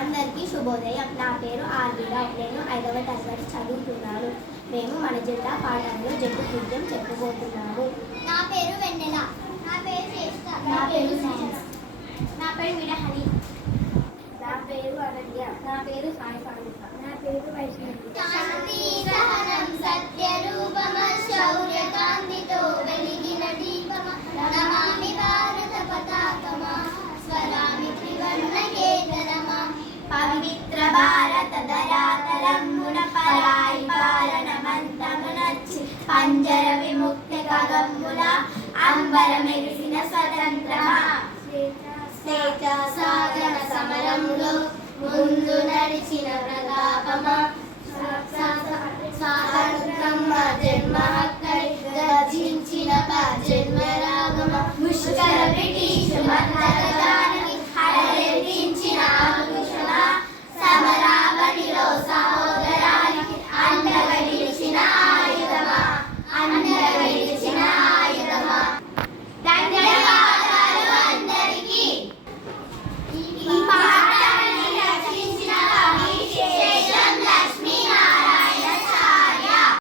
అందరికీ శుభోదయం. నా పేరు ఆర్వీరావు. నేను 5వ తరగతి చదువుతున్నాను. మేము మన జిల్లా పాఠంలో జట్టు కృత్యం చెప్పుకోతున్నాము. నా పేరు వెన్నెల. నా పేరు శ్రేష్ఠ. నా పేరు సైన్స్. నా పేరు విడహరి. నా పేరు అనన్య. నా పేరు సాయి సానిక. నా పేరు వైష్ణవి. శాంతి సహనం సత్య రూపమ శౌర్య కాంతితో వెలిగిన దీపమ నమామి భారత పతాకమ స్వరామి త్రివర్ణ కేతనమ పవిత్ర భారత ధరాతలమున పరాయి పాలనమంతమునచ్చి పంజర విముక్తి గగమ్ముల అంబర మెరిసిన స్వతంత్రమా స్వేచ్ఛ సాగర సమరములో ముందు నడిచిన ప్రతాపమా స్వాతంత్రమ్మ జన్మ హక్కై గర్జించిన జన్మ